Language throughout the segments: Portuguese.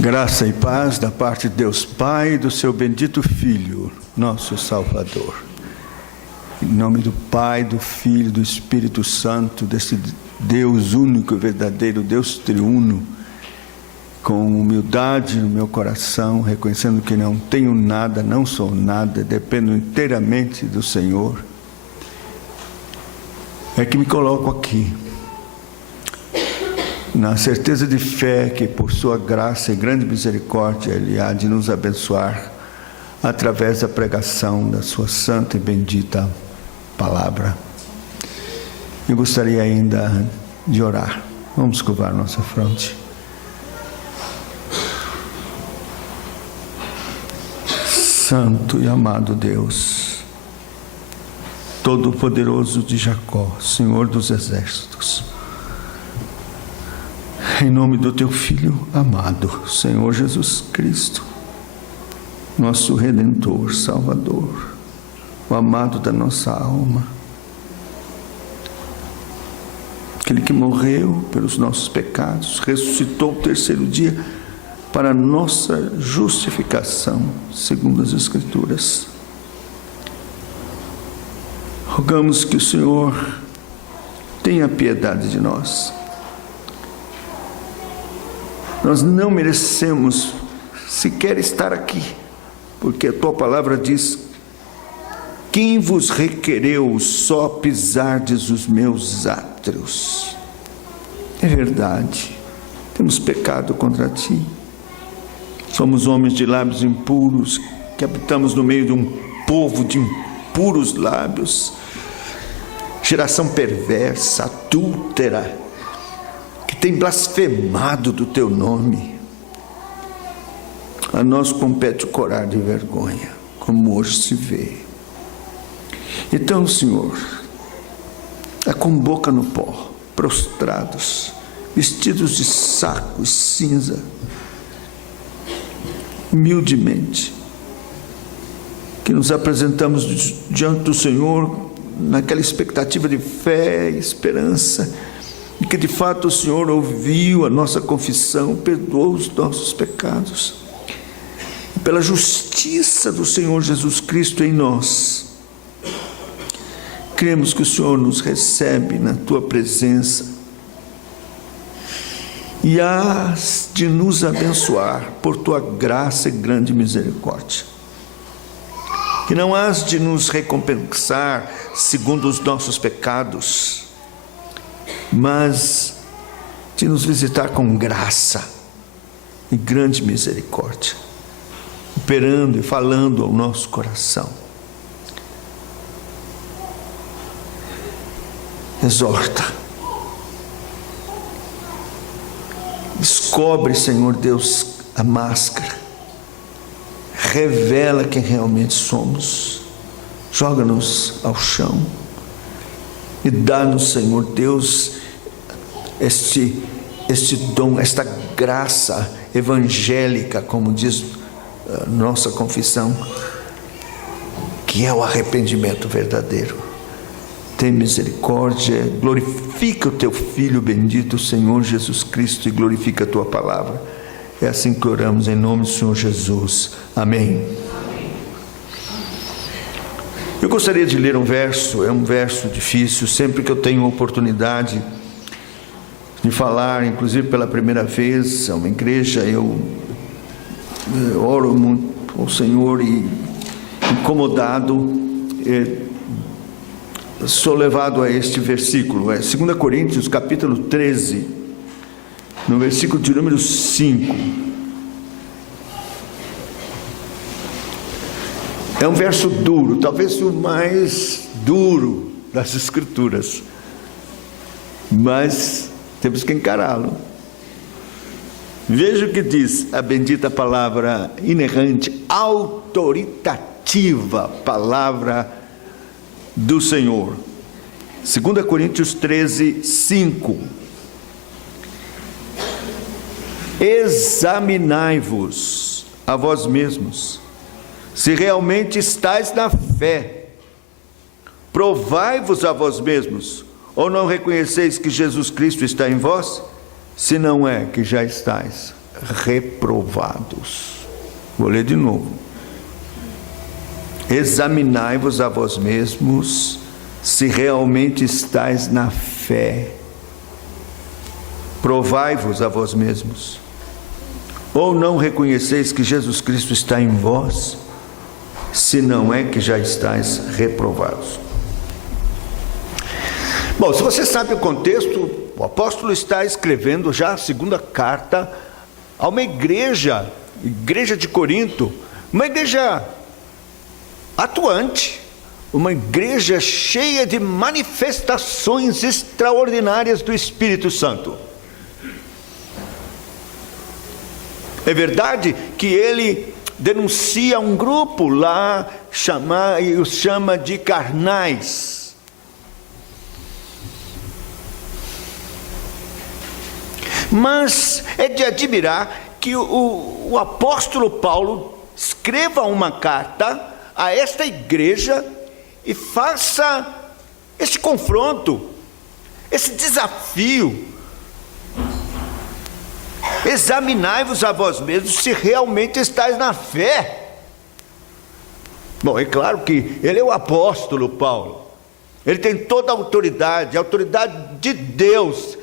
Graça e paz da parte de Deus Pai e do seu bendito Filho, nosso Salvador. Em nome do Pai, do Filho e do Espírito Santo, desse Deus único e verdadeiro, Deus triuno, com humildade no meu coração, reconhecendo que não tenho nada, não sou nada, dependo inteiramente do Senhor, é que me coloco aqui, na certeza de fé que por sua graça e grande misericórdia Ele há de nos abençoar através da pregação da sua santa e bendita palavra. Eu gostaria ainda de orar. Vamos curvar nossa fronte. Santo e amado Deus, Todo-Poderoso de Jacó, Senhor dos Exércitos, em nome do Teu Filho amado, Senhor Jesus Cristo, nosso Redentor, Salvador, o amado da nossa alma, aquele que morreu pelos nossos pecados, ressuscitou o terceiro dia para nossa justificação, segundo as Escrituras. Rogamos que o Senhor tenha piedade de nós. Nós não merecemos sequer estar aqui, porque a Tua palavra diz: quem vos requereu só pisardes os meus átrios? É verdade, temos pecado contra Ti. Somos homens de lábios impuros, que habitamos no meio de um povo de impuros lábios, geração perversa, adúltera, que tem blasfemado do Teu nome. A nós compete o corar de vergonha, como hoje se vê. Então, Senhor, com boca no pó, prostrados, vestidos de saco e cinza, humildemente, que nos apresentamos diante do Senhor naquela expectativa de fé e esperança, e que de fato o Senhor ouviu a nossa confissão, perdoou os nossos pecados, e pela justiça do Senhor Jesus Cristo em nós, cremos que o Senhor nos recebe na Tua presença e hás de nos abençoar por Tua graça e grande misericórdia, que não hás de nos recompensar segundo os nossos pecados, mas de nos visitar com graça e grande misericórdia, operando e falando ao nosso coração. Exorta, descobre, Senhor Deus, a máscara, revela quem realmente somos, joga-nos ao chão e dá-nos, Senhor Deus, este dom, esta graça evangélica, como diz nossa confissão, que é o arrependimento verdadeiro. Tem misericórdia, glorifica o Teu Filho bendito, Senhor Jesus Cristo, e glorifica a Tua palavra. É assim que oramos, em nome do Senhor Jesus. Amém. Eu gostaria de ler um verso, é um verso difícil, sempre que eu tenho oportunidade de falar, inclusive pela primeira vez a uma igreja, eu oro muito ao Senhor e, incomodado, sou levado a este versículo, é 2 Coríntios capítulo 13, no versículo de número 5. É um verso duro, talvez o mais duro das Escrituras, mas temos que encará-lo. Veja o que diz a bendita palavra inerrante, autoritativa palavra do Senhor. 2 Coríntios 13, 5. Examinai-vos a vós mesmos, se realmente estáis na fé. Provai-vos a vós mesmos, ou não reconheceis que Jesus Cristo está em vós? Se não é que já estáis reprovados. Vou ler de novo. Examinai-vos a vós mesmos, se realmente estáis na fé. Provai-vos a vós mesmos. Ou não reconheceis que Jesus Cristo está em vós, se não é que já estáis reprovados. Bom, se você sabe o contexto, o apóstolo está escrevendo já a segunda carta a uma igreja de Corinto, uma igreja atuante, uma igreja cheia de manifestações extraordinárias do Espírito Santo. É verdade que ele denuncia um grupo lá, e os chama de carnais. Mas é de admirar que o apóstolo Paulo escreva uma carta a esta igreja e faça esse confronto, esse desafio. Examinai-vos a vós mesmos se realmente estáis na fé. Bom, é claro que ele é o apóstolo Paulo, ele tem toda a autoridade de Deus.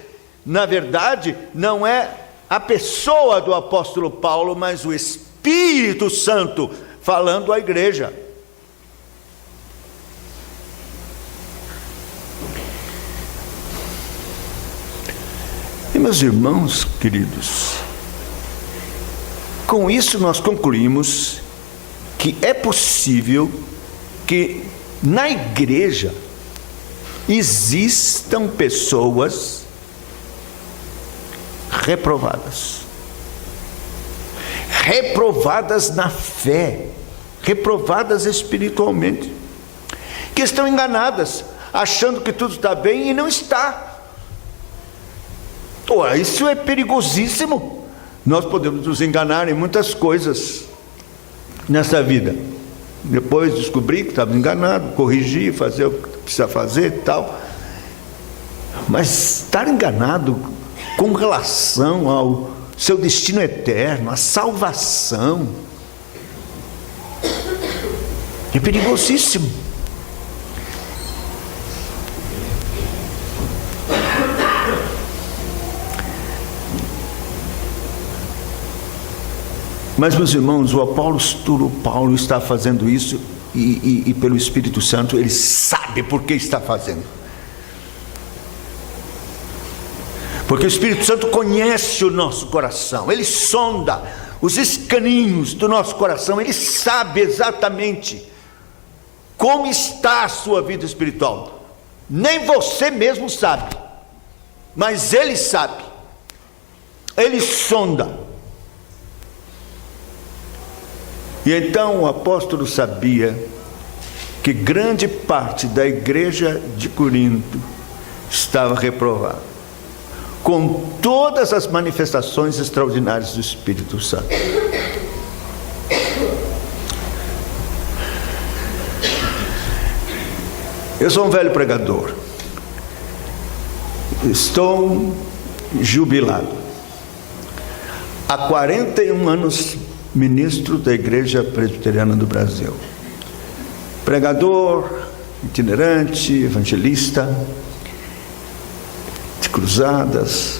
Na verdade, não é a pessoa do apóstolo Paulo, mas o Espírito Santo falando à igreja. E meus irmãos queridos, com isso nós concluímos que é possível que na igreja existam pessoas reprovadas na fé, reprovadas espiritualmente, que estão enganadas, achando que tudo está bem e não está. Isso é perigosíssimo. Nós podemos nos enganar em muitas coisas nessa vida, depois descobrir que estava enganado, corrigir, fazer o que precisa fazer e tal. Mas estar enganado com relação ao seu destino eterno, a salvação, é perigosíssimo. Mas, meus irmãos, o apóstolo Paulo está fazendo isso e pelo Espírito Santo ele sabe por que está fazendo. Porque o Espírito Santo conhece o nosso coração, ele sonda os escaninhos do nosso coração, ele sabe exatamente como está a sua vida espiritual. Nem você mesmo sabe, mas ele sabe, ele sonda. E então o apóstolo sabia que grande parte da igreja de Corinto estava reprovada, com todas as manifestações extraordinárias do Espírito Santo. Eu sou um velho pregador, estou jubilado, há 41 anos ministro da Igreja Presbiteriana do Brasil, pregador, itinerante, evangelista, de cruzadas,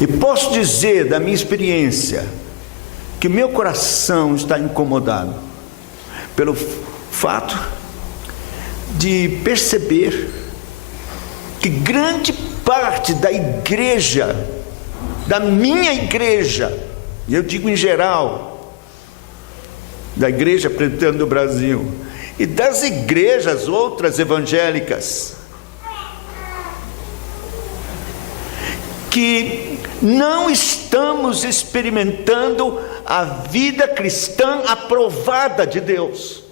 e posso dizer da minha experiência que meu coração está incomodado pelo fato de perceber que grande parte da igreja, da minha igreja, e eu digo em geral, da Igreja Presbiteriana do Brasil e das igrejas outras evangélicas, que não estamos experimentando a vida cristã aprovada de Deus,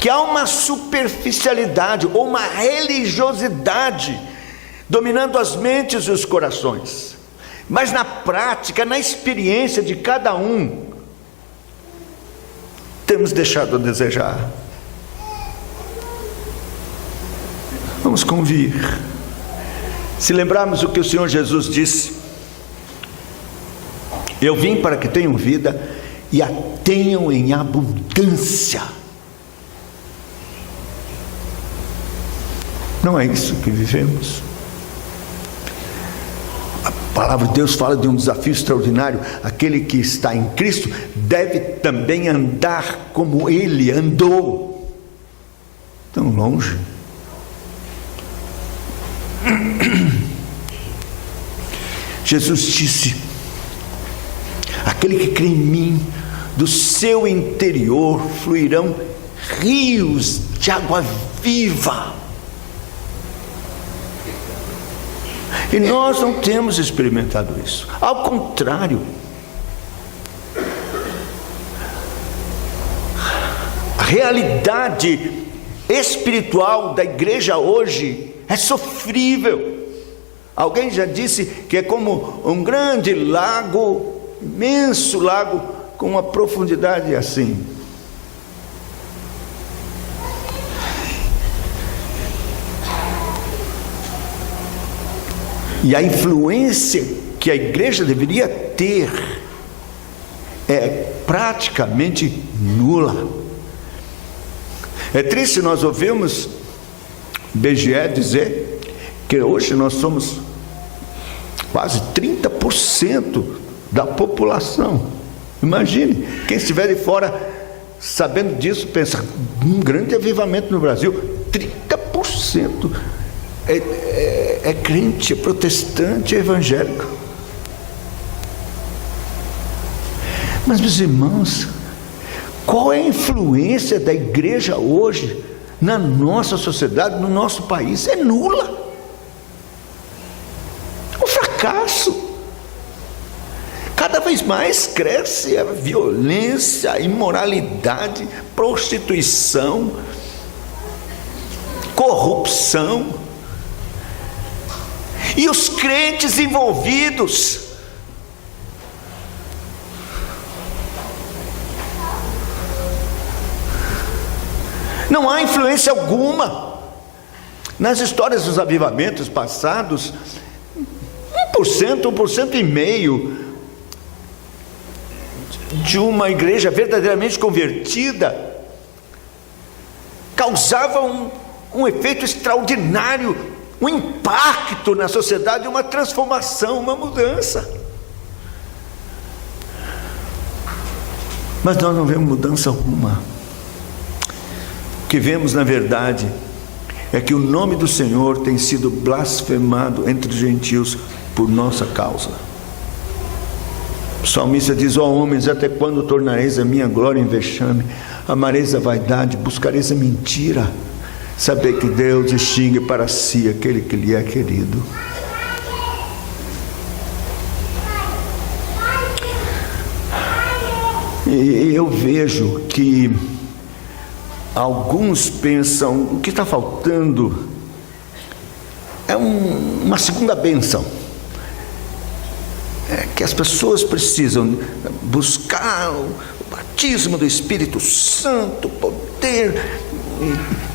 que há uma superficialidade ou uma religiosidade dominando as mentes e os corações, mas na prática, na experiência de cada um, temos deixado a desejar. Vamos convir Se lembrarmos o que o Senhor Jesus disse: eu vim para que tenham vida e a tenham em abundância. Não é isso que vivemos? A palavra de Deus fala de um desafio extraordinário. Aquele que está em Cristo deve também andar como Ele andou. Tão longe. Jesus disse: aquele que crê em mim, do seu interior fluirão rios de água viva. E nós não temos experimentado isso. Ao contrário, a realidade espiritual da igreja hoje é sofrível. Alguém já disse que é como um grande lago, imenso lago, com uma profundidade assim. E a influência que a igreja deveria ter é praticamente nula. É triste nós ouvimos IBGE dizer que hoje nós somos quase 30% da população. Imagine, quem estiver de fora sabendo disso, pensa, um grande avivamento no Brasil. 30% é crente, é protestante, é evangélico. Mas, meus irmãos, qual é a influência da igreja hoje na nossa sociedade, no nosso país? É nula. Um fracasso. Cada vez mais cresce a violência, a imoralidade, prostituição, corrupção. E os crentes envolvidos. Não há influência alguma. Nas histórias dos avivamentos passados, 1,5% de uma igreja verdadeiramente convertida causava um efeito extraordinário, um impacto na sociedade, uma transformação, uma mudança. Mas nós não vemos mudança alguma. O que vemos, na verdade, é que o nome do Senhor tem sido blasfemado entre os gentios por nossa causa. O salmista diz: ó homens, até quando tornareis a minha glória em vexame? Amareis a vaidade, buscareis a mentira. Saber que Deus extingue para si aquele que lhe é querido. E eu vejo que alguns pensam, o que está faltando é uma segunda bênção. É que as pessoas precisam buscar o batismo do Espírito Santo, poder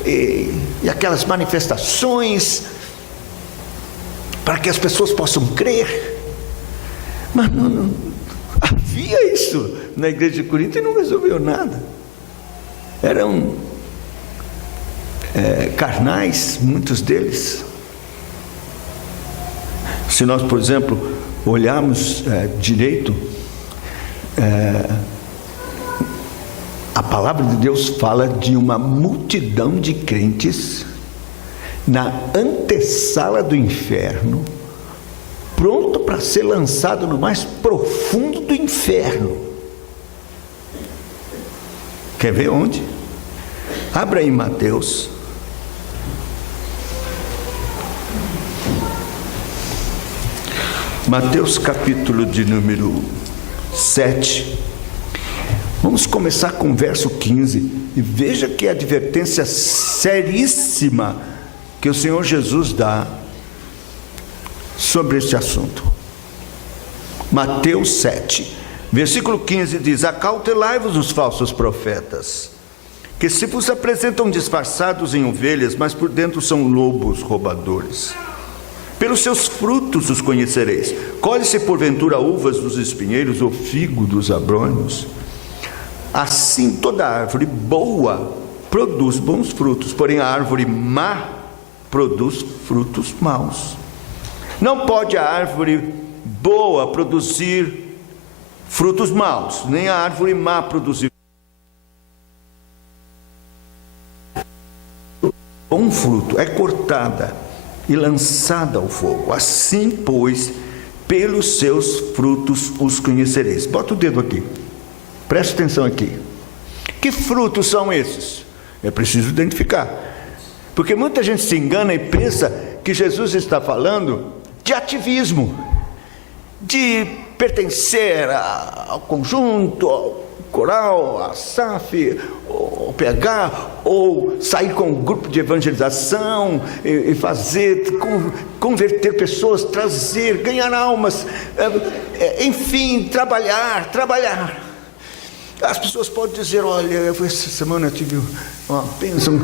e aquelas manifestações para que as pessoas possam crer. Mas não havia isso na igreja de Corinto e não resolveu nada. Eram carnais, muitos deles. Se nós, por exemplo, olharmos direito, a palavra de Deus fala de uma multidão de crentes na antessala do inferno, pronto para ser lançado no mais profundo do inferno. Quer ver onde? Abra aí Mateus. Mateus capítulo de número 7. Vamos começar com o verso 15. E veja que advertência seríssima que o Senhor Jesus dá sobre este assunto. Mateus 7, versículo 15 diz: acautelai-vos dos falsos profetas, que se vos apresentam disfarçados em ovelhas, mas por dentro são lobos roubadores. Pelos seus frutos os conhecereis. Colhe-se porventura uvas dos espinheiros ou figo dos abrolhos? Assim toda árvore boa produz bons frutos, porém a árvore má produz frutos maus. Não pode a árvore boa produzir frutos maus, nem a árvore má produzir bom fruto. É cortada e lançada ao fogo. Assim, pois, pelos seus frutos os conhecereis. Bota o dedo aqui, preste atenção aqui. Que frutos são esses? É preciso identificar, porque muita gente se engana e pensa que Jesus está falando de ativismo, de pertencer ao conjunto, ao coral, à SAF, ao PH, ou sair com um grupo de evangelização e fazer, converter pessoas, trazer, ganhar almas, enfim, trabalhar. As pessoas podem dizer: olha, essa semana eu tive uma bênção,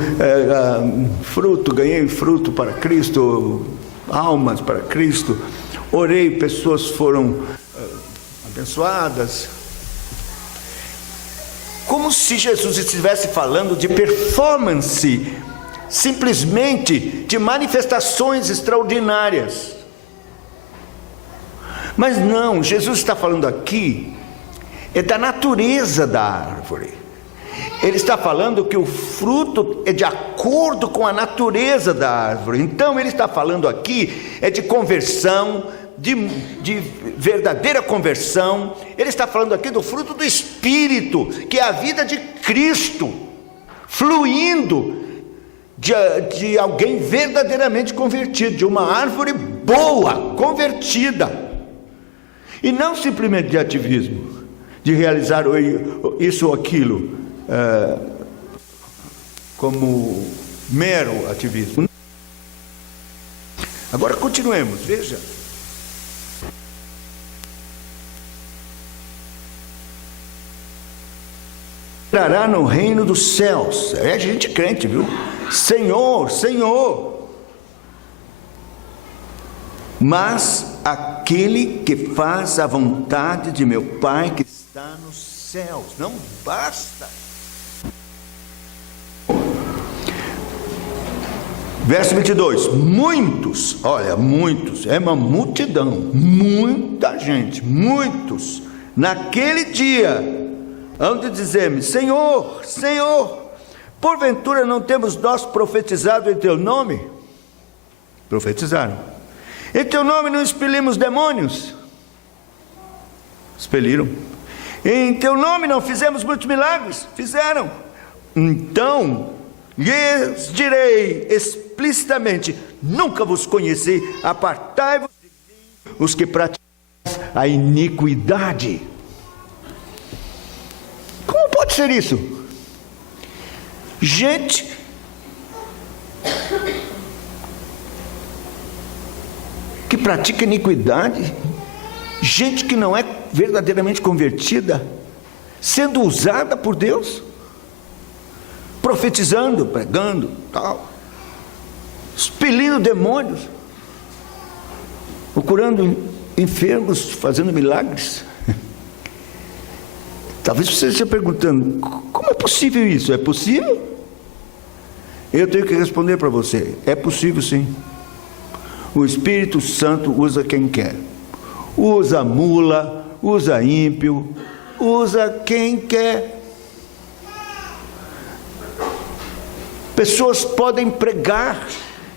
fruto, ganhei fruto para Cristo, almas para Cristo, orei, pessoas foram abençoadas. Como se Jesus estivesse falando de performance, simplesmente de manifestações extraordinárias. Mas não, Jesus está falando aqui é da natureza da árvore. Ele está falando que o fruto é de acordo com a natureza da árvore. Então ele está falando aqui é de conversão, de verdadeira conversão. Ele está falando aqui do fruto do Espírito, que é a vida de Cristo fluindo de alguém verdadeiramente convertido, de uma árvore boa, convertida, e não simplesmente de ativismo, de realizar isso ou aquilo como mero ativismo. Agora continuemos, veja. Entrará no reino dos céus. É gente crente, viu? Senhor, Senhor. Mas aquele que faz a vontade de meu Pai que está nos céus. Não basta. Verso 22. Muitos, olha, muitos, é uma multidão, muita gente, muitos, naquele dia, hão de dizer-me: Senhor, Senhor, porventura não temos nós profetizado em teu nome? Profetizaram. Em teu nome não expelimos demônios? Expeliram. Em teu nome não fizemos muitos milagres? Fizeram. Então lhes direi explicitamente: nunca vos conheci, apartai-vos de mim, os que praticam a iniquidade. Como pode ser isso? Gente que pratica iniquidade, gente que não é verdadeiramente convertida, sendo usada por Deus, profetizando, pregando, tal, expelindo demônios, curando enfermos, fazendo milagres. Talvez você esteja perguntando: como é possível isso? É possível? Eu tenho que responder para você: é possível sim. O Espírito Santo usa quem quer. Usa mula, usa ímpio, usa quem quer. Pessoas podem pregar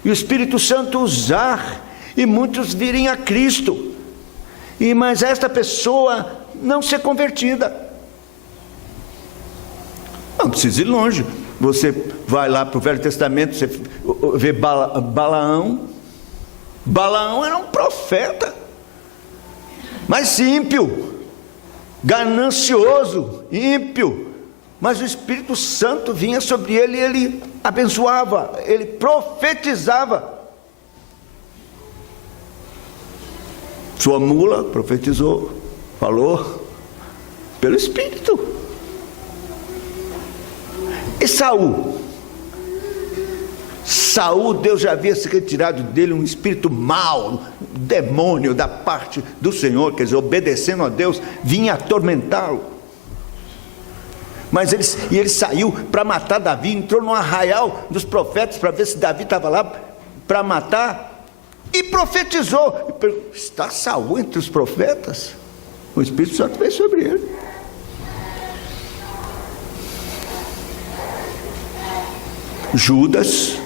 e o Espírito Santo usar e muitos virem a Cristo, mas esta pessoa não ser convertida. Não precisa ir longe. Você vai lá para o Velho Testamento, você vê Balaão. Balaão era um profeta, mas ímpio, ganancioso, ímpio. Mas o Espírito Santo vinha sobre ele e ele abençoava, ele profetizava. Sua mula profetizou, falou pelo Espírito. Saul, Deus já havia se retirado dele um espírito mau, um demônio da parte do Senhor, quer dizer, obedecendo a Deus, vinha atormentá-lo. Mas ele saiu para matar Davi, entrou no arraial dos profetas para ver se Davi estava lá para matar, e profetizou. Está Saul entre os profetas? O Espírito Santo veio sobre ele. Judas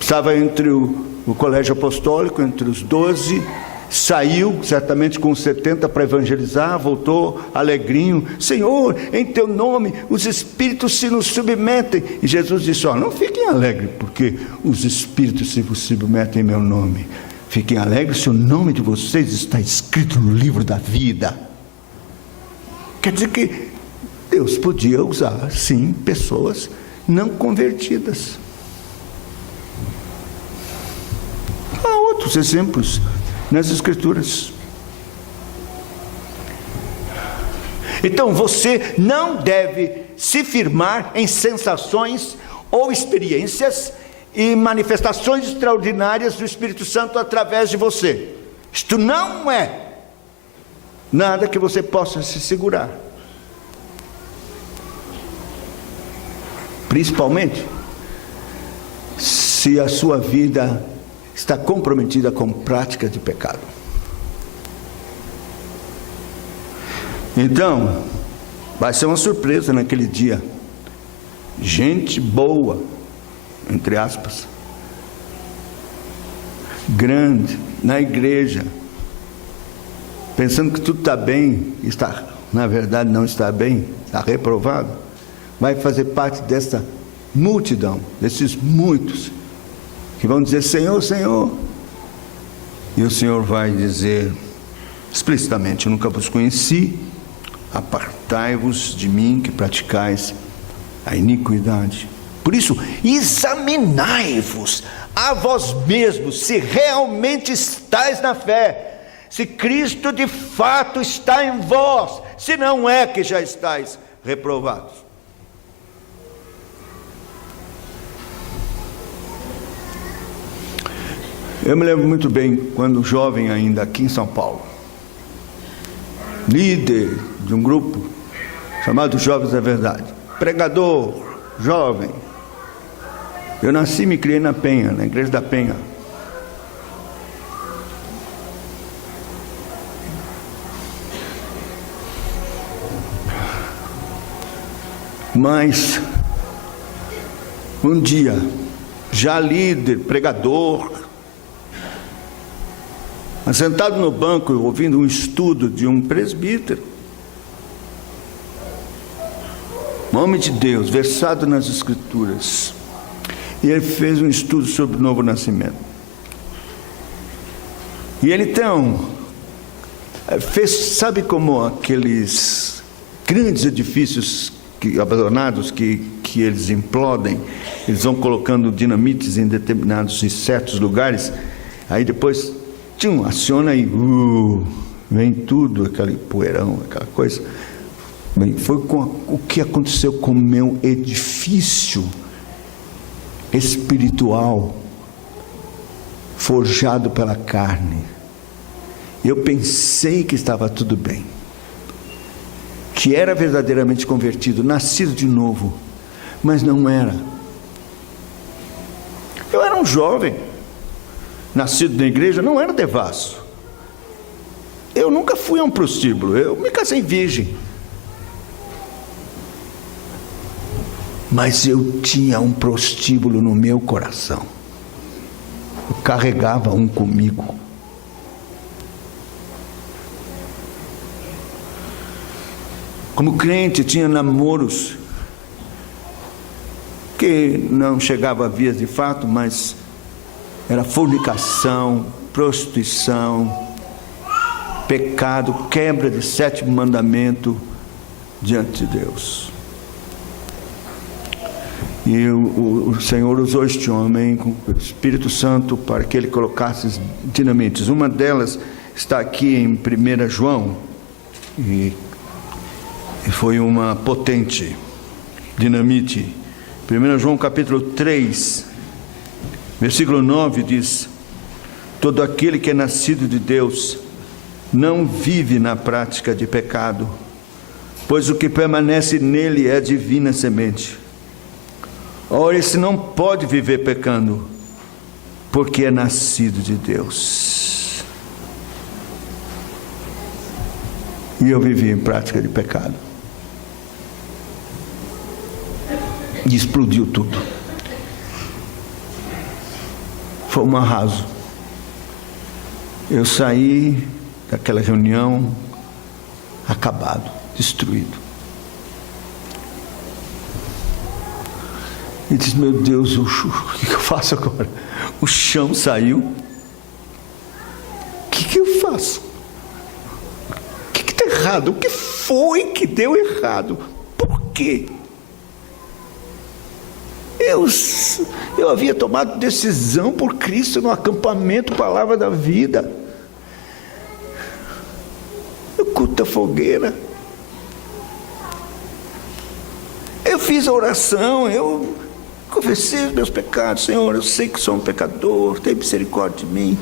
estava entre o colégio apostólico, entre os 12, saiu certamente com os 70 para evangelizar, voltou alegrinho: Senhor, em teu nome os espíritos se nos submetem. E Jesus disse: não fiquem alegres porque os espíritos se vos submetem em meu nome. Fiquem alegres se o nome de vocês está escrito no livro da vida. Quer dizer que Deus podia usar, sim, pessoas não convertidas. Há outros exemplos nas Escrituras. Então você não deve se firmar em sensações ou experiências e manifestações extraordinárias do Espírito Santo através de você. Isto não é nada que você possa se segurar. Principalmente se a sua vida está comprometida com prática de pecado. Então, vai ser uma surpresa naquele dia. Gente boa, entre aspas, grande, na igreja, pensando que tudo está bem, está, na verdade não está bem, está reprovado, vai fazer parte dessa multidão, desses muitos, que vão dizer: Senhor, Senhor. E o Senhor vai dizer explicitamente: eu nunca vos conheci, apartai-vos de mim que praticais a iniquidade. Por isso, examinai-vos a vós mesmos se realmente estáis na fé, se Cristo de fato está em vós, se não é que já estáis reprovados. Eu me lembro muito bem, quando jovem ainda, aqui em São Paulo, líder de um grupo chamado Jovens da Verdade, pregador, jovem. Eu nasci e me criei na Penha, na igreja da Penha. Mas, um dia, já líder, pregador, sentado no banco, ouvindo um estudo de um presbítero, um homem de Deus, versado nas Escrituras, e ele fez um estudo sobre o novo nascimento. E ele então fez, sabe como aqueles grandes edifícios abandonados que eles implodem, eles vão colocando dinamites em determinados e certos lugares, aí depois aciona e vem tudo, aquele poeirão, aquela coisa. Bem, foi o que aconteceu com o meu edifício espiritual, forjado pela carne. Eu pensei que estava tudo bem, que era verdadeiramente convertido, nascido de novo, mas não era. Eu era um jovem, nascido na igreja, não era devasso. Eu nunca fui a um prostíbulo, eu me casei virgem. Mas eu tinha um prostíbulo no meu coração. Eu carregava um comigo. Como crente, tinha namoros que não chegava a vias de fato, mas era fornicação, prostituição, pecado, quebra de 7º mandamento diante de Deus. E o Senhor usou este homem com o Espírito Santo para que ele colocasse dinamites. Uma delas está aqui em 1 João, e foi uma potente dinamite. 1 João capítulo 3, Versículo 9 diz: todo aquele que é nascido de Deus não vive na prática de pecado, pois o que permanece nele é a divina semente. Ora, esse não pode viver pecando, porque é nascido de Deus. E eu vivi em prática de pecado. E explodiu tudo. Foi um arraso. Eu saí daquela reunião acabado, destruído. E disse: meu Deus, o que eu faço agora? O chão saiu. O que eu faço? O que está errado? O que foi que deu errado? Por quê? Eu havia tomado decisão por Cristo no acampamento Palavra da Vida, no culto da fogueira. Eu fiz a oração, eu confessei os meus pecados. Senhor, eu sei que sou um pecador, tem misericórdia de mim.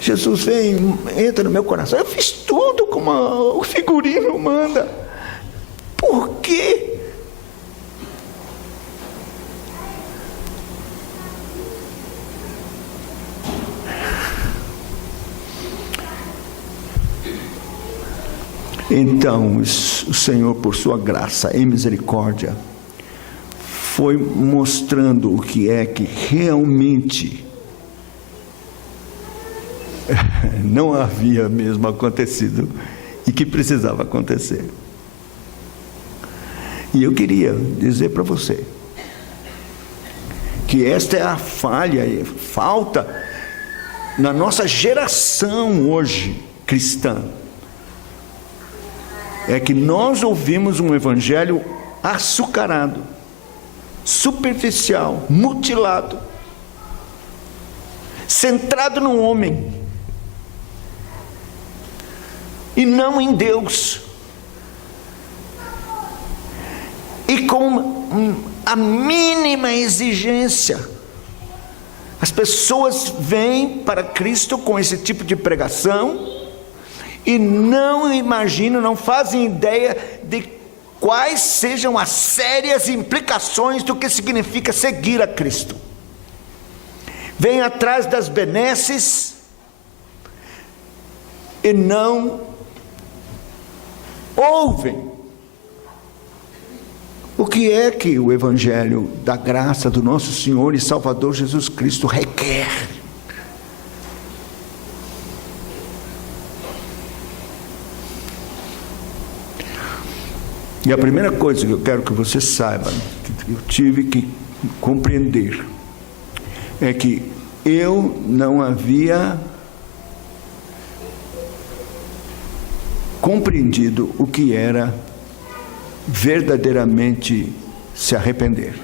Jesus, vem, entra no meu coração. Eu fiz tudo como o figurino manda. Por quê? Então, o Senhor, por sua graça e misericórdia, foi mostrando o que é que realmente não havia mesmo acontecido e que precisava acontecer. E eu queria dizer para você que esta é a falta na nossa geração hoje cristã. É que nós ouvimos um evangelho açucarado, superficial, mutilado, centrado no homem e não em Deus, e com a mínima exigência. As pessoas vêm para Cristo com esse tipo de pregação e não imaginam, não fazem ideia de quais sejam as sérias implicações do que significa seguir a Cristo. Vêm atrás das benesses e não ouvem o que é que o Evangelho da graça do nosso Senhor e Salvador Jesus Cristo requer. E a primeira coisa que eu quero que você saiba, que eu tive que compreender, é que eu não havia compreendido o que era verdadeiramente se arrepender.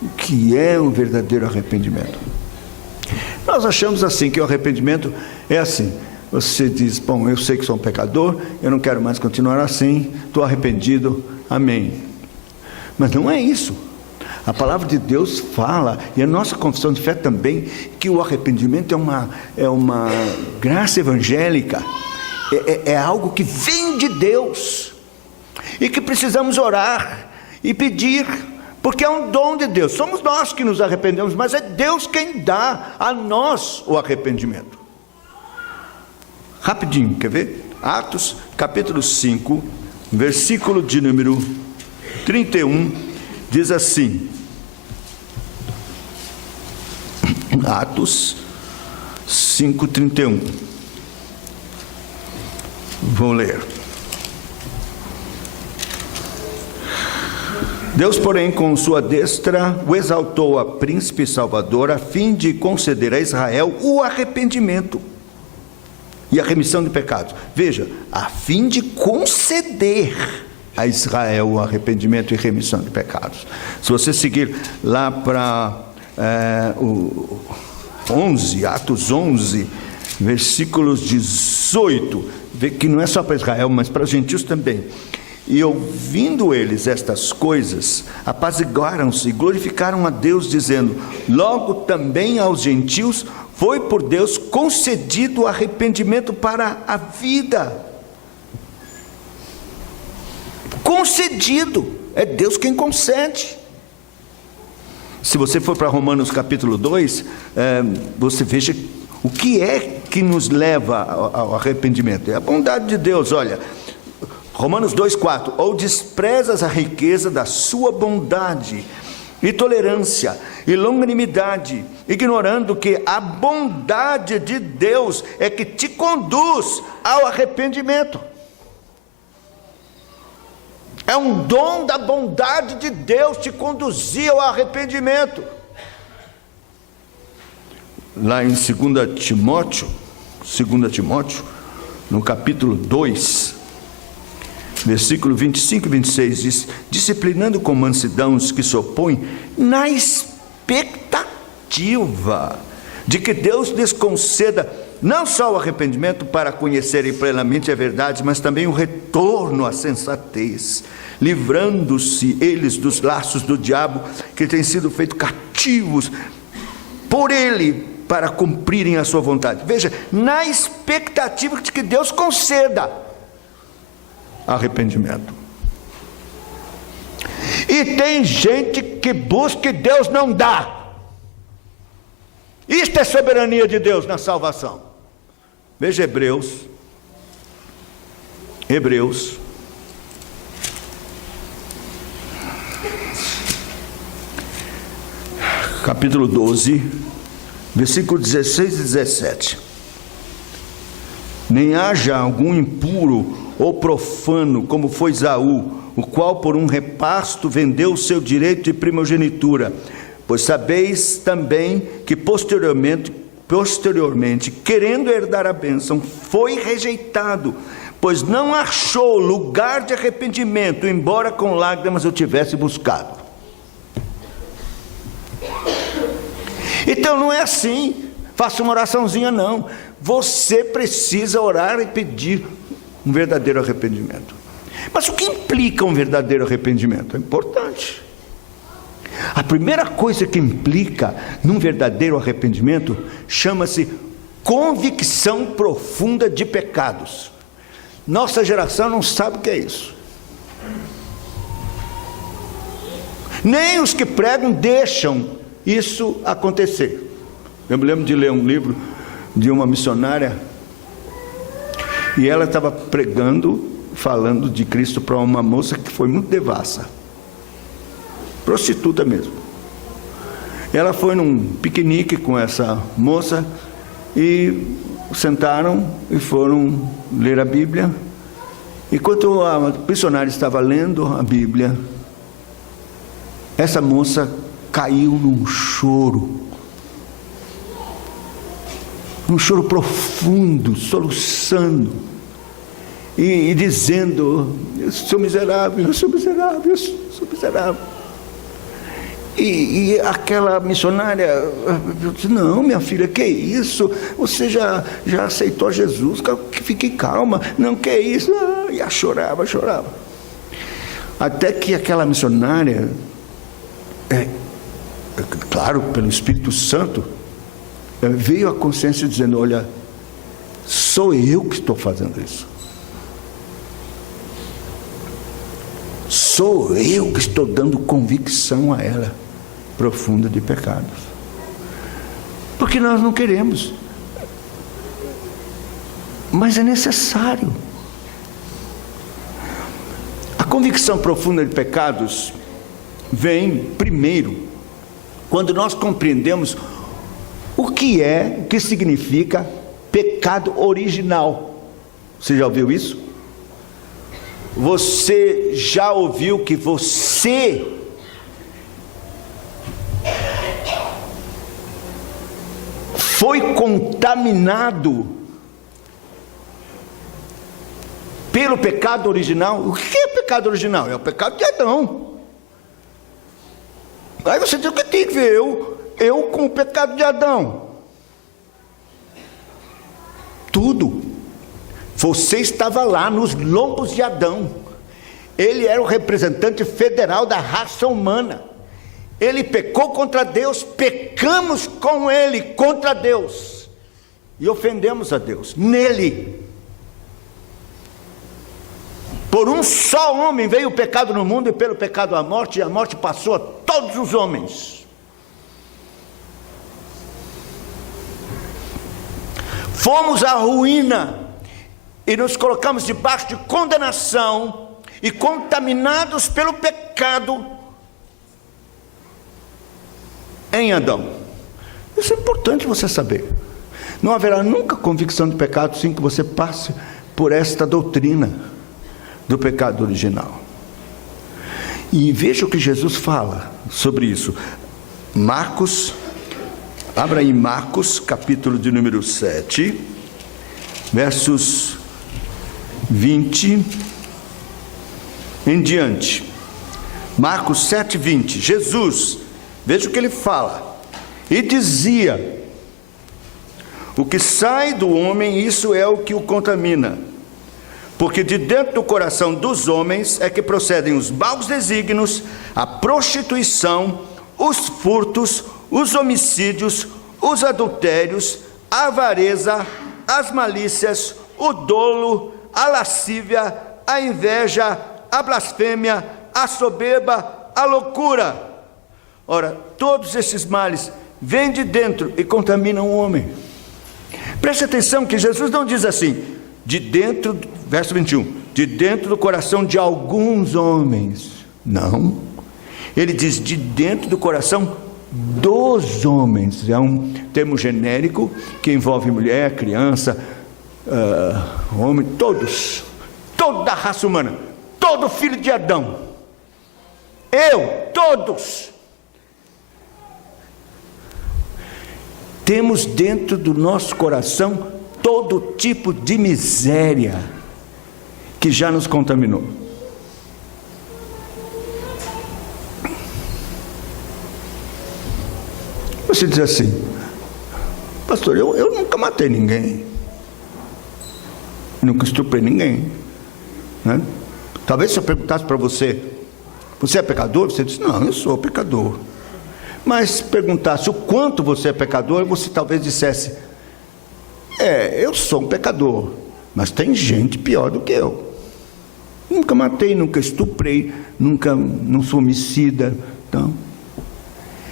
O que é um verdadeiro arrependimento? Nós achamos assim, que o arrependimento é assim. Você diz: bom, eu sei que sou um pecador, eu não quero mais continuar assim, estou arrependido, amém. Mas não é isso. A palavra de Deus fala, e a nossa confissão de fé também, que o arrependimento é uma graça evangélica, é algo que vem de Deus, e que precisamos orar e pedir, porque é um dom de Deus. Somos nós que nos arrependemos, mas é Deus quem dá a nós o arrependimento. Rapidinho, quer ver? Atos, capítulo 5, versículo de número 31, diz assim. Atos 5, 31. Vou ler. Deus, porém, com sua destra, o exaltou a príncipe e salvador, a fim de conceder a Israel o arrependimento e a remissão de pecados. Veja, a fim de conceder a Israel o arrependimento e remissão de pecados. Se você seguir lá para o 11, Atos 11, versículos 18, vê que não é só para Israel, mas para os gentios também. E ouvindo eles estas coisas, apaziguaram-se e glorificaram a Deus, dizendo: logo também aos gentios foi por Deus concedido o arrependimento para a vida. Concedido, é Deus quem concede. Se você for para Romanos capítulo 2, você veja o que é que nos leva ao arrependimento. É a bondade de Deus. Olha, Romanos 2,4: ou desprezas a riqueza da sua bondade e tolerância e longanimidade, ignorando que a bondade de Deus é que te conduz ao arrependimento. É um dom da bondade de Deus te conduzir ao arrependimento. Lá em 2 Timóteo, no capítulo 2, versículo 25 e 26, diz: disciplinando com mansidão os que se opõem, na expectativa de que Deus lhes conceda não só o arrependimento para conhecerem plenamente a verdade, mas também o retorno à sensatez, livrando-se eles dos laços do diabo, que têm sido feitos cativos por ele, para cumprirem a sua vontade. Veja, na expectativa de que Deus conceda arrependimento. E tem gente que busca e Deus não dá. Isto é soberania de Deus na salvação. Veja Hebreus, capítulo 12, versículo 16 e 17. Nem haja algum impuro ou profano, como foi Esaú, o qual por um repasto vendeu o seu direito de primogenitura. Pois sabeis também que posteriormente, querendo herdar a bênção, foi rejeitado, pois não achou lugar de arrependimento, embora com lágrimas eu tivesse buscado. Então não é assim, faça uma oraçãozinha não. Você precisa orar e pedir um verdadeiro arrependimento. Mas o que implica um verdadeiro arrependimento? É importante. A primeira coisa que implica num verdadeiro arrependimento chama-se convicção profunda de pecados. Nossa geração não sabe o que é isso. Nem os que pregam deixam isso acontecer. Eu me lembro de ler um livro de uma missionária, e ela estava pregando, falando de Cristo para uma moça que foi muito devassa, prostituta mesmo. Ela foi num piquenique com essa moça e sentaram e foram ler a Bíblia. Enquanto a missionária estava lendo a Bíblia, essa moça caiu num choro profundo, soluçando e dizendo: eu sou miserável, eu sou miserável, eu sou miserável. E aquela missionária disse: não, minha filha, que isso? Você já aceitou Jesus? Fique calma, não, que isso? E ela chorava. Até que aquela missionária, claro, pelo Espírito Santo, veio a consciência dizendo: olha, sou eu que estou fazendo isso. Sou eu que estou dando convicção a ela profunda de pecados. Porque nós não queremos. Mas é necessário. A convicção profunda de pecados vem primeiro quando nós compreendemos o que significa pecado original. Você já ouviu isso? Você já ouviu que você foi contaminado pelo pecado original? O que é pecado original? É o pecado de Adão. Aí você diz: o que tem que ver eu com o pecado de Adão? Tudo. Você estava lá nos lombos de Adão. Ele era o representante federal da raça humana. Ele pecou contra Deus, pecamos com ele contra Deus e ofendemos a Deus nele. Por um só homem veio o pecado no mundo, e pelo pecado a morte, e a morte passou a todos os homens. Fomos à ruína e nos colocamos debaixo de condenação e contaminados pelo pecado em Adão. Isso é importante você saber. Não haverá nunca convicção de pecado sem que você passe por esta doutrina do pecado original. E veja o que Jesus fala sobre isso. Marcos, abra aí Marcos, capítulo de número 7, versos 20 em diante. Marcos 7, 20. Jesus, veja o que ele fala. E dizia: o que sai do homem, isso é o que o contamina. Porque de dentro do coração dos homens é que procedem os maus desígnios, a prostituição, os furtos, os homicídios, os adultérios, a avareza, as malícias, o dolo, a lascívia, a inveja, a blasfêmia, a soberba, a loucura. Ora, todos esses males vêm de dentro e contaminam o homem. Preste atenção que Jesus não diz assim, de dentro, verso 21, de dentro do coração de alguns homens. Não. Ele diz de dentro do coração dos homens. É um termo genérico que envolve mulher, criança, homem, todos. Toda a raça humana. Todo filho de Adão. Todos. Temos dentro do nosso coração todo tipo de miséria que já nos contaminou. Você diz assim: pastor, eu nunca matei ninguém, nunca estuprei ninguém, né? Talvez se eu perguntasse para você, você é pecador? Você diz, não, eu sou pecador. Mas se perguntasse o quanto você é pecador, você talvez dissesse, eu sou um pecador, mas tem gente pior do que eu. Nunca matei, nunca estuprei, não sou homicida.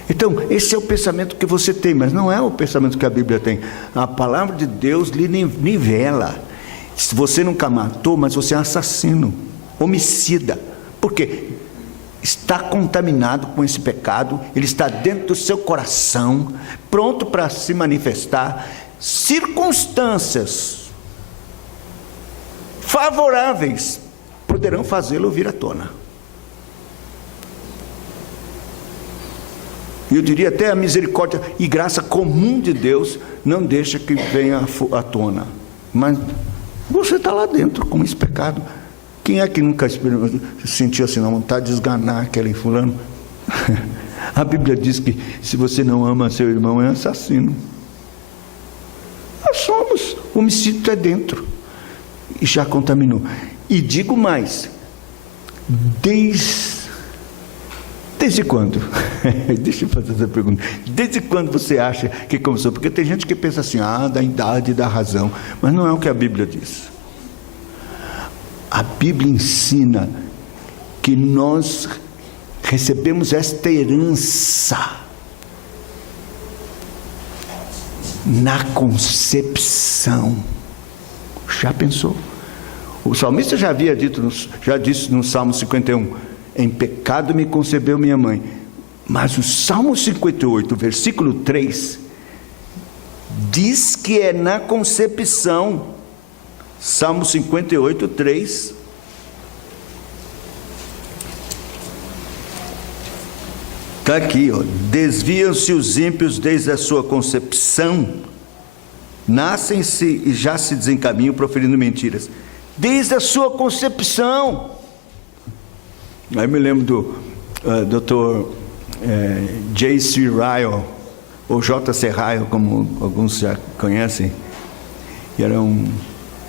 Então, esse é o pensamento que você tem, mas não é o pensamento que a Bíblia tem. A palavra de Deus lhe nivela. Se você nunca matou, mas você é assassino, homicida. Por quê? Está contaminado com esse pecado, ele está dentro do seu coração, pronto para se manifestar. Circunstâncias favoráveis poderão fazê-lo vir à tona. Eu diria até a misericórdia e graça comum de Deus não deixa que venha à tona. Mas você está lá dentro com esse pecado. Quem é que nunca sentiu assim, a vontade de esganar aquele fulano? A Bíblia diz que se você não ama seu irmão, é assassino. Nós somos, o homicídio está dentro e já contaminou. E digo mais, desde quando? Deixa eu fazer essa pergunta. Desde quando você acha que começou? Porque tem gente que pensa assim, da idade, da razão, mas não é o que a Bíblia diz. A Bíblia ensina que nós recebemos esta herança na concepção. Já pensou? O salmista já disse no Salmo 51, em pecado me concebeu minha mãe. Mas o Salmo 58, versículo 3, diz que é na concepção. Salmo 58, 3. Está aqui, desviam-se os ímpios desde a sua concepção, nascem-se e já se desencaminham proferindo mentiras. Desde a sua concepção. Aí me lembro do Dr. J.C. Ryle, ou J.C. Ryle, como alguns já conhecem, que era um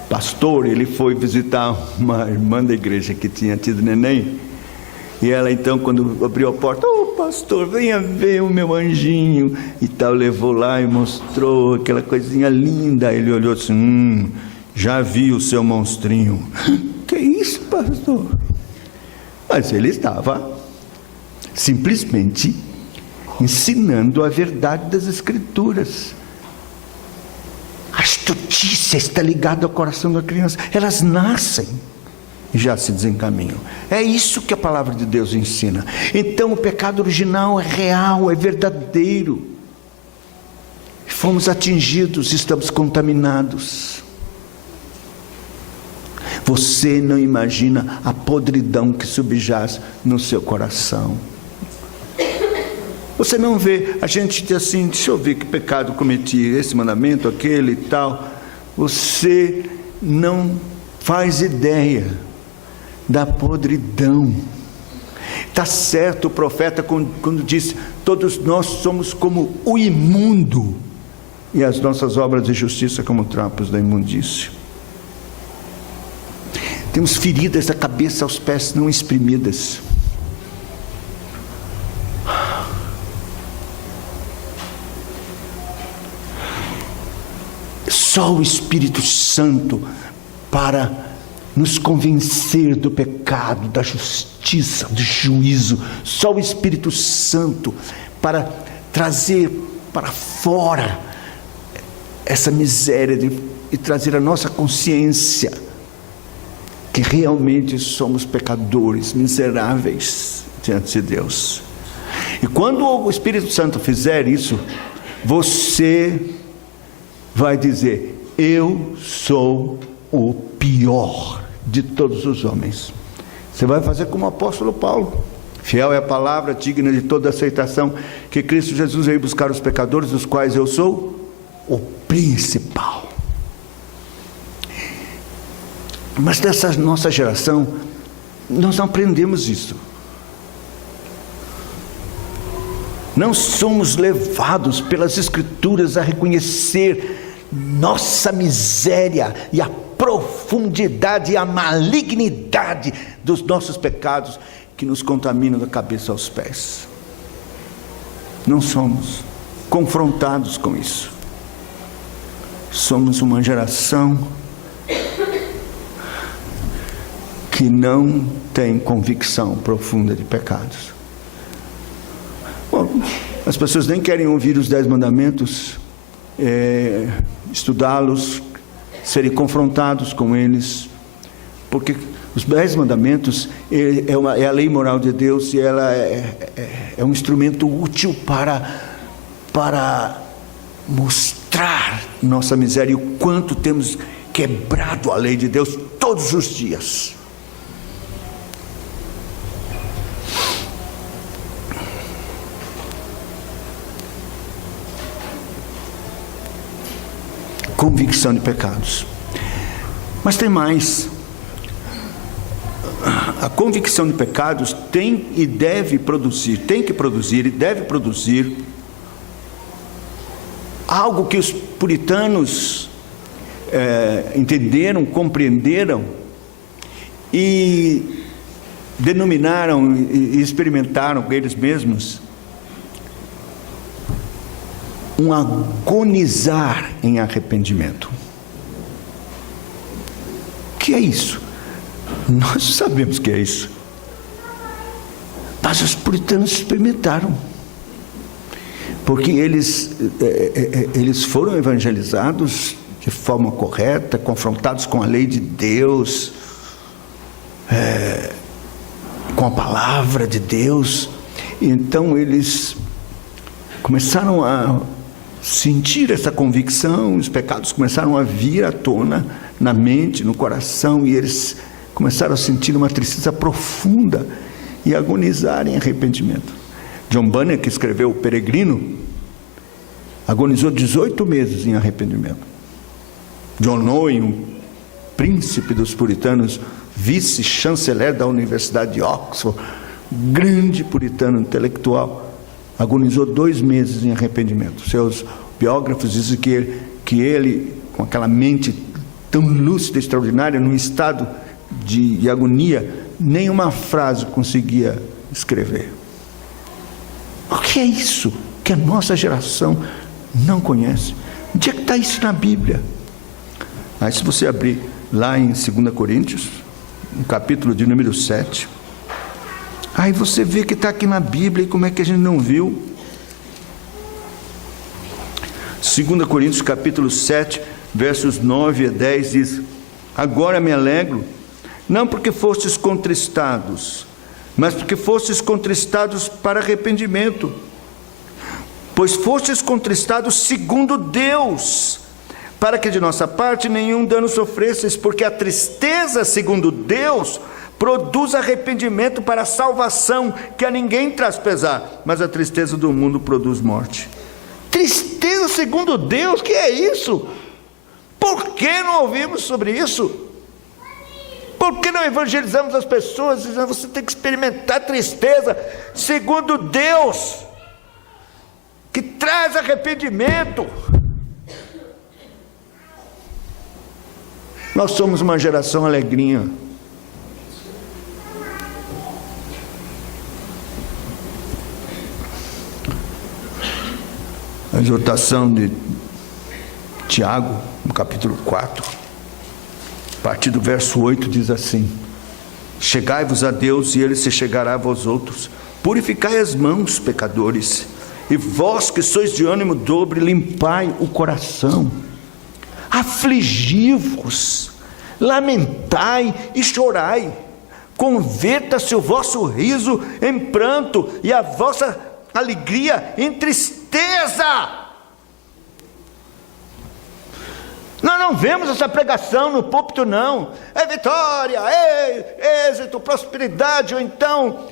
pastor, ele foi visitar uma irmã da igreja que tinha tido neném, e ela então, quando abriu a porta, pastor, venha ver o meu anjinho, e tal, levou lá e mostrou aquela coisinha linda. Ele olhou assim, já vi o seu monstrinho. Que isso, pastor? Mas ele estava simplesmente ensinando a verdade das Escrituras. A astutícia está ligada ao coração da criança. Elas nascem e já se desencaminham. É isso que a palavra de Deus ensina. Então o pecado original é real, é verdadeiro. Fomos atingidos, estamos contaminados. Você não imagina a podridão que subjaz no seu coração. Você não vê, a gente diz assim, deixa eu ver que pecado cometi, esse mandamento, aquele e tal. Você não faz ideia da podridão. Está certo o profeta quando diz, todos nós somos como o imundo, e as nossas obras de justiça como trapos da imundícia. Temos feridas da cabeça aos pés não exprimidas. Só o Espírito Santo para nos convencer do pecado, da justiça, do juízo. Só o Espírito Santo para trazer para fora essa miséria e trazer a nossa consciência que realmente somos pecadores, miseráveis diante de Deus. E quando o Espírito Santo fizer isso, você vai dizer, eu sou o pior de todos os homens. Você vai fazer como o apóstolo Paulo. Fiel é a palavra, digna de toda aceitação, que Cristo Jesus veio buscar os pecadores, dos quais eu sou o principal. Mas nessa nossa geração, nós não aprendemos isso. Não somos levados pelas Escrituras a reconhecer nossa miséria e a profundidade e a malignidade dos nossos pecados que nos contaminam da cabeça aos pés. Não somos confrontados com isso. Somos uma geração que não tem convicção profunda de pecados. Bom, as pessoas nem querem ouvir os 10 mandamentos, estudá-los, serem confrontados com eles, porque os 10 mandamentos é a lei moral de Deus, e ela é um instrumento útil para mostrar nossa miséria e o quanto temos quebrado a lei de Deus todos os dias. Convicção de pecados. Mas tem mais. A convicção de pecados tem que produzir e deve produzir algo que os puritanos entenderam, compreenderam e denominaram e experimentaram eles mesmos um agonizar em arrependimento. O que é isso? Nós sabemos que é isso, mas os puritanos experimentaram, porque eles foram evangelizados de forma correta, confrontados com a lei de Deus, com a palavra de Deus. E então eles começaram a sentir essa convicção, os pecados começaram a vir à tona na mente, no coração, e eles começaram a sentir uma tristeza profunda e agonizar em arrependimento. John Bunyan, que escreveu O Peregrino, agonizou 18 meses em arrependimento. John Owen, um príncipe dos puritanos, vice-chanceler da Universidade de Oxford, grande puritano intelectual, agonizou 2 meses em arrependimento. Seus biógrafos dizem que ele, com aquela mente tão lúcida, extraordinária, num estado de agonia, nenhuma frase conseguia escrever. O que é isso que a nossa geração não conhece? Onde é que está isso na Bíblia? Aí se você abrir lá em 2 Coríntios, no capítulo de número 7, aí você vê que está aqui na Bíblia, e como é que a gente não viu? 2 Coríntios capítulo 7, versos 9 a 10 diz: agora me alegro, não porque fostes contristados, mas porque fostes contristados para arrependimento, pois fostes contristados segundo Deus, para que de nossa parte nenhum dano sofresseis, porque a tristeza segundo Deus produz arrependimento para a salvação, que a ninguém traz pesar, mas a tristeza do mundo produz morte. Tristeza segundo Deus, que é isso? Por que não ouvimos sobre isso? Por que não evangelizamos as pessoas dizendo: você tem que experimentar tristeza segundo Deus, que traz arrependimento? Nós somos uma geração alegrinha. A exortação de Tiago, no capítulo 4, a partir do verso 8, diz assim: chegai-vos a Deus, e Ele se chegará a vós outros. Purificai as mãos, pecadores, e vós que sois de ânimo dobre, limpai o coração. Afligi-vos, lamentai e chorai. Converta-se o vosso riso em pranto, e a vossa alegria em tristeza. Nós não vemos essa pregação no púlpito, não. É vitória, é êxito, prosperidade, ou então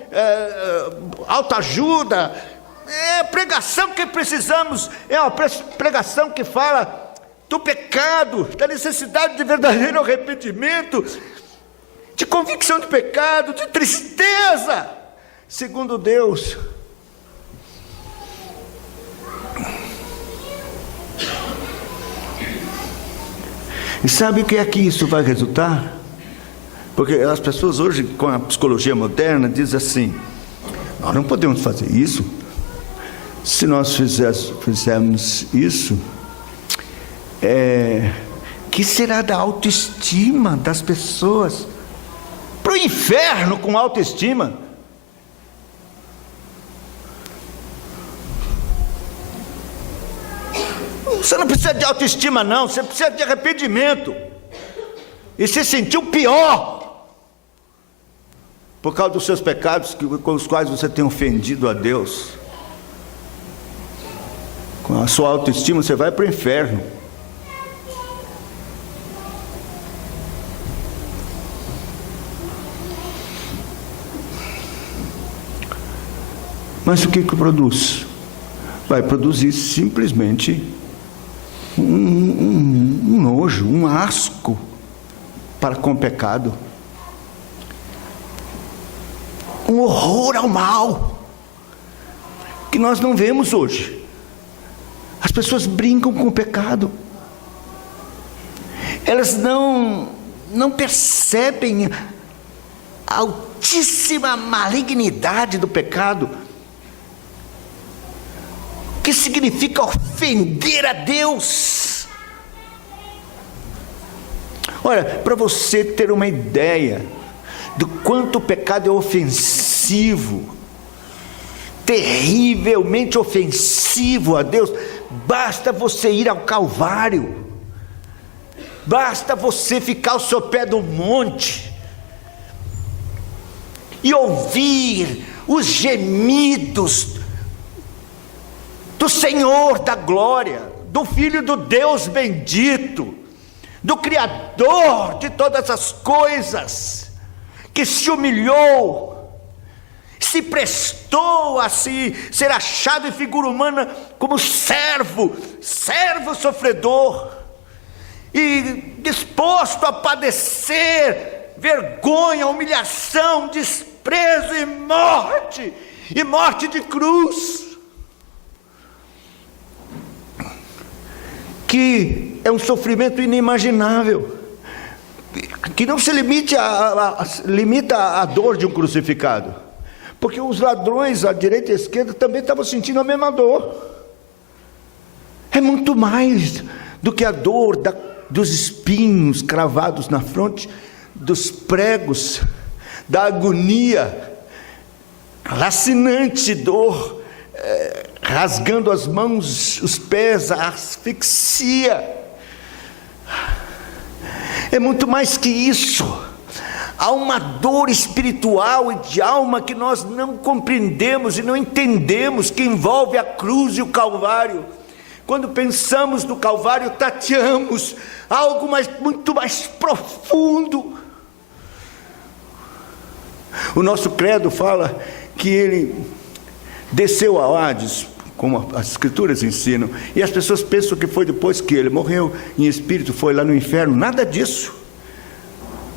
autoajuda. É a pregação que precisamos. É uma pregação que fala do pecado, da necessidade de verdadeiro arrependimento, de convicção de pecado, de tristeza segundo Deus. E sabe o que é que isso vai resultar? Porque as pessoas hoje, com a psicologia moderna, dizem assim: nós não podemos fazer isso. Se nós fizermos isso, que será da autoestima das pessoas? Para o inferno com autoestima. Você não precisa de autoestima, não. Você precisa de arrependimento e se sentir o pior por causa dos seus pecados, com os quais você tem ofendido a Deus. Com a sua autoestima você vai para o inferno. Mas o que produz? Vai produzir simplesmente um nojo, um asco para com o pecado, um horror ao mal, que nós não vemos hoje. As pessoas brincam com o pecado, elas não percebem a altíssima malignidade do pecado, que significa ofender a Deus. Olha, para você ter uma ideia do quanto o pecado é ofensivo, terrivelmente ofensivo a Deus, basta você ir ao Calvário, basta você ficar ao sopé do monte e ouvir os gemidos do Senhor da glória, do Filho do Deus bendito, do Criador de todas as coisas, que se humilhou, se prestou a ser achado em figura humana como servo sofredor, e disposto a padecer vergonha, humilhação, desprezo e morte de cruz, que é um sofrimento inimaginável. que não se limita à dor de um crucificado, porque os ladrões à direita e à esquerda também estavam sentindo a mesma dor. É muito mais do que a dor dos espinhos cravados na fronte, dos pregos, da agonia, lacinante dor, rasgando as mãos, os pés, a asfixia. É muito mais que isso. Há uma dor espiritual e de alma que nós não compreendemos e não entendemos, que envolve a cruz e o Calvário. Quando pensamos no Calvário, tateamos algo muito mais profundo. O nosso credo fala que ele desceu ao Hades, como as escrituras ensinam, e as pessoas pensam que foi depois que ele morreu em espírito, foi lá no inferno. Nada disso.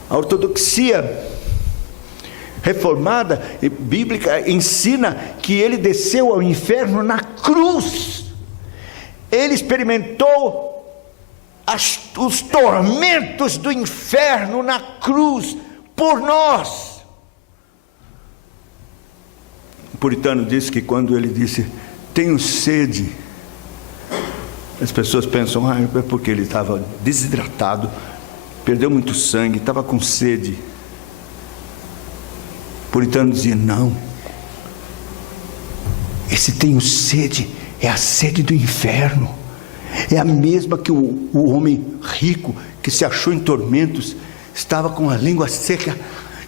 A ortodoxia reformada e bíblica ensina que ele desceu ao inferno na cruz. Ele experimentou os tormentos do inferno na cruz por nós. O puritano disse que quando ele disse, tenho sede, as pessoas pensam, é porque ele estava desidratado, perdeu muito sangue, estava com sede. O puritano dizia, não, esse tenho sede é a sede do inferno, é a mesma que o homem rico que se achou em tormentos, estava com a língua seca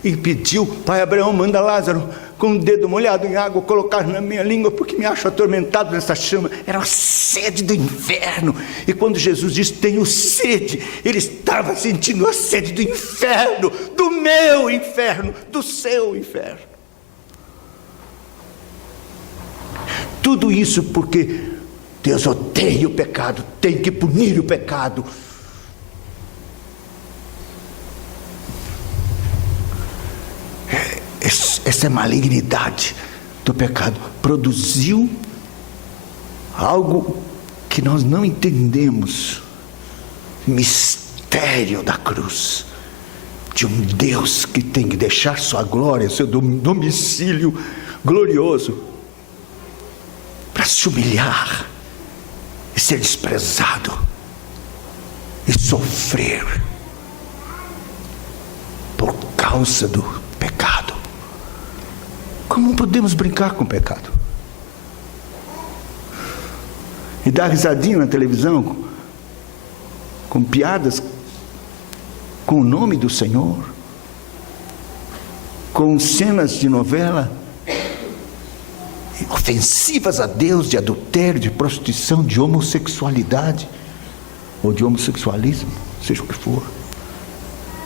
e pediu, pai Abraão, manda Lázaro com o dedo molhado em água colocar na minha língua, porque me acho atormentado nessa chama. Era a sede do inferno. E quando Jesus disse, tenho sede, ele estava sentindo a sede do inferno, do meu inferno, do seu inferno. Tudo isso porque Deus odeia o pecado, tem que punir o pecado. Essa malignidade do pecado produziu algo que nós não entendemos. Mistério da cruz, de um Deus que tem que deixar sua glória, seu domicílio glorioso, para se humilhar e ser desprezado e sofrer por causa do pecado. Como podemos brincar com o pecado? E dar risadinha na televisão com piadas com o nome do Senhor, com cenas de novela ofensivas a Deus, de adultério, de prostituição, de homossexualidade ou de homossexualismo, seja o que for,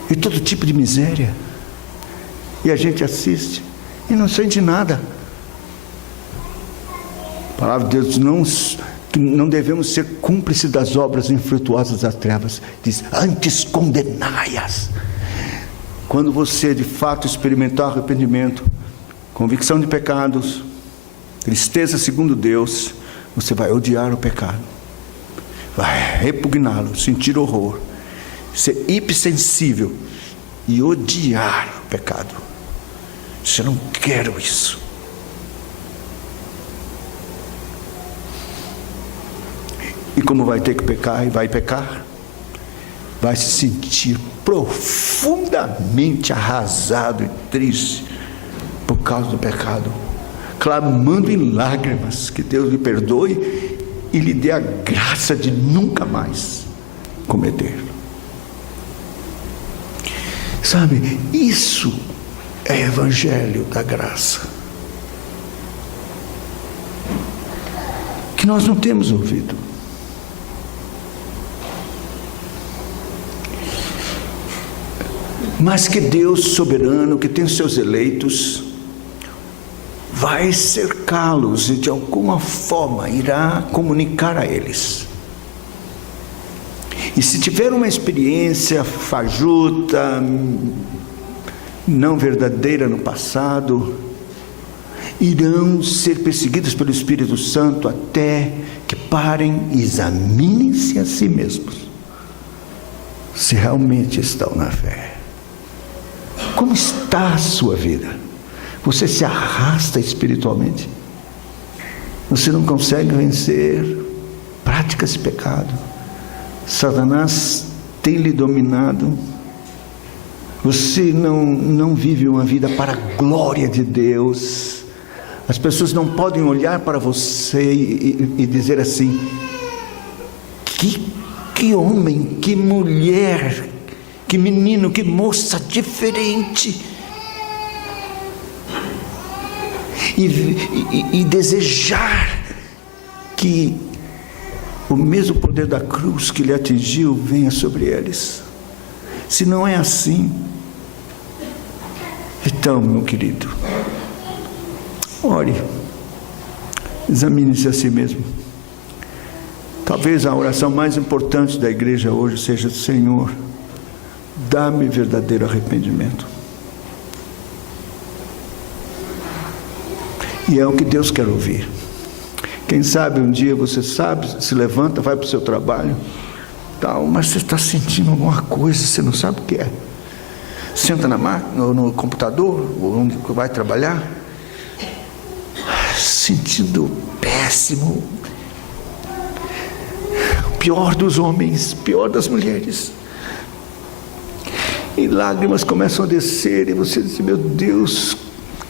e todo tipo de miséria, e a gente assiste e não sente nada. A palavra de Deus que não devemos ser cúmplices das obras infrutuosas das trevas, diz, antes condenai-as. Quando você de fato experimentar arrependimento, convicção de pecados, tristeza segundo Deus, você vai odiar o pecado, vai repugná-lo, sentir horror, ser hipsensível e odiar o pecado. Eu não quero isso. E como vai ter que pecar e vai pecar, vai se sentir profundamente arrasado e triste por causa do pecado, clamando em lágrimas que Deus lhe perdoe e lhe dê a graça de nunca mais cometer. Sabe, isso é evangelho da graça, que nós não temos ouvido. Mas que Deus soberano, que tem os seus eleitos, vai cercá-los e de alguma forma irá comunicar a eles. E se tiver uma experiência fajuta, não verdadeira no passado, irão ser perseguidos pelo Espírito Santo até que parem e examinem-se a si mesmos. se realmente estão na fé. Como está a sua vida? Você se arrasta espiritualmente? Você não consegue vencer práticas de pecado? Satanás tem lhe dominado? Você não vive uma vida para a glória de Deus? As pessoas não podem olhar para você e dizer assim: que homem, que mulher, que menino, que moça diferente. E desejar que o mesmo poder da cruz que lhe atingiu venha sobre eles. Se não é assim, então, meu querido, ore, examine-se a si mesmo. Talvez a oração mais importante da igreja hoje seja: Senhor, dá-me verdadeiro arrependimento. E é o que Deus quer ouvir. Quem sabe um dia você se levanta, vai para o seu trabalho, tal, mas você está sentindo alguma coisa, você não sabe o que é. Senta na máquina, ou no computador, ou onde vai trabalhar, sentindo péssimo. Pior dos homens, pior das mulheres. E lágrimas começam a descer, e você diz: meu Deus,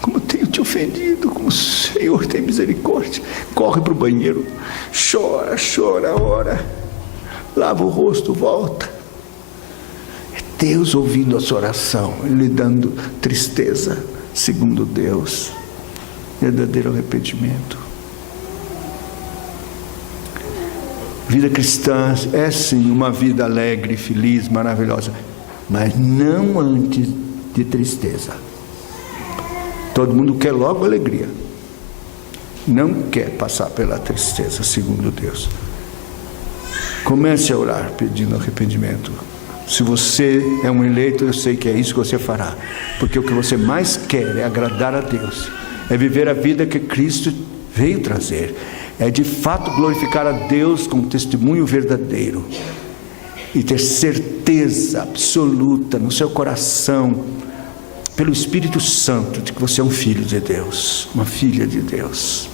como eu tenho te ofendido, como o Senhor tem misericórdia. Corre para o banheiro, chora, ora, lava o rosto, volta. É Deus ouvindo a sua oração, lhe dando tristeza, segundo Deus, verdadeiro arrependimento. Vida cristã é sim uma vida alegre, feliz, maravilhosa, mas não antes de tristeza. Todo mundo quer logo alegria, não quer passar pela tristeza, segundo Deus. Comece a orar pedindo arrependimento. Se você é um eleito, eu sei que é isso que você fará, porque o que você mais quer é agradar a Deus, é viver a vida que Cristo veio trazer, é de fato glorificar a Deus com um testemunho verdadeiro e ter certeza absoluta no seu coração, pelo Espírito Santo, de que você é um filho de Deus, uma filha de Deus,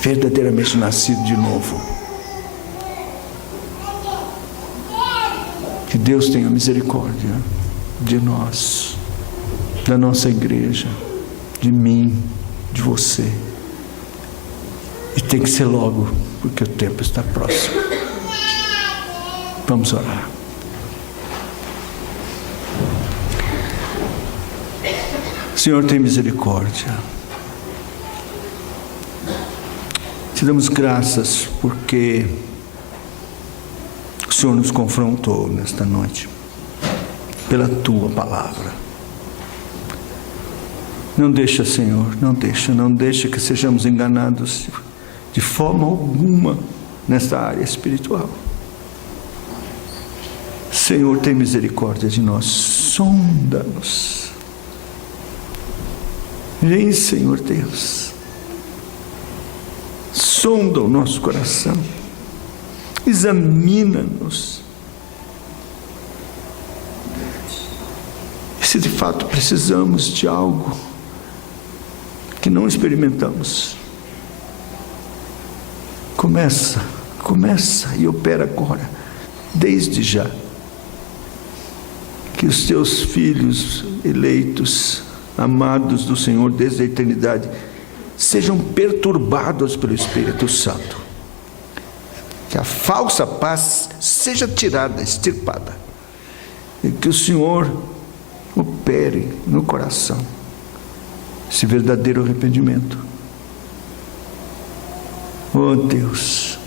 verdadeiramente nascido de novo. Que Deus tenha misericórdia de nós, da nossa igreja, de mim, de você. E tem que ser logo, porque o tempo está próximo. Vamos orar. Senhor, tem misericórdia. Te damos graças porque o Senhor nos confrontou nesta noite, pela Tua palavra. Não deixa, Senhor, não deixa que sejamos enganados de forma alguma nesta área espiritual. Senhor, tem misericórdia de nós, sonda-nos. Vem, Senhor Deus, sonda o nosso coração, examina-nos. E se de fato precisamos de algo que não experimentamos, começa e opera agora, desde já, que os teus filhos eleitos, amados do Senhor desde a eternidade, sejam perturbados pelo Espírito Santo, que a falsa paz seja tirada, extirpada, e que o Senhor opere no coração esse verdadeiro arrependimento. Oh Deus,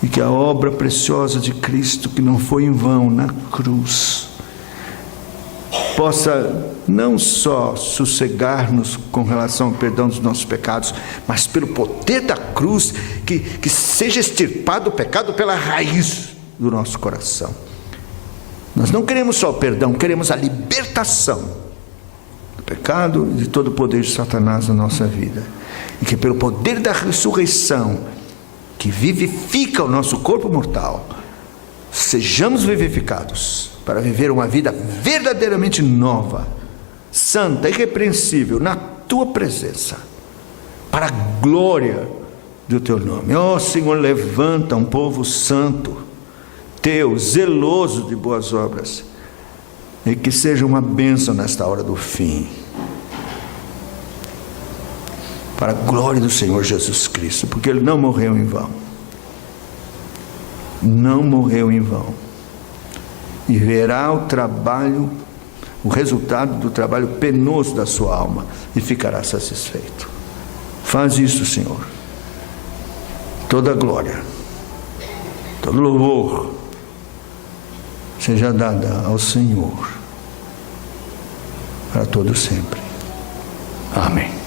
e que a obra preciosa de Cristo, que não foi em vão na cruz, possa não só sossegar-nos com relação ao perdão dos nossos pecados, mas pelo poder da cruz, que seja extirpado o pecado pela raiz do nosso coração. Nós não queremos só o perdão, queremos a libertação do pecado e de todo o poder de Satanás na nossa vida. E que pelo poder da ressurreição, que vivifica o nosso corpo mortal, sejamos vivificados para viver uma vida verdadeiramente nova, santa, irrepreensível, na tua presença, para a glória do teu nome. Ó Senhor, levanta um povo santo, teu, zeloso de boas obras, e que seja uma bênção nesta hora do fim, para a glória do Senhor Jesus Cristo, porque Ele não morreu em vão. Não morreu em vão. E verá o trabalho, o resultado do trabalho penoso da sua alma, e ficará satisfeito. Faz isso, Senhor. Toda glória, todo louvor seja dada ao Senhor para todo sempre. Amém.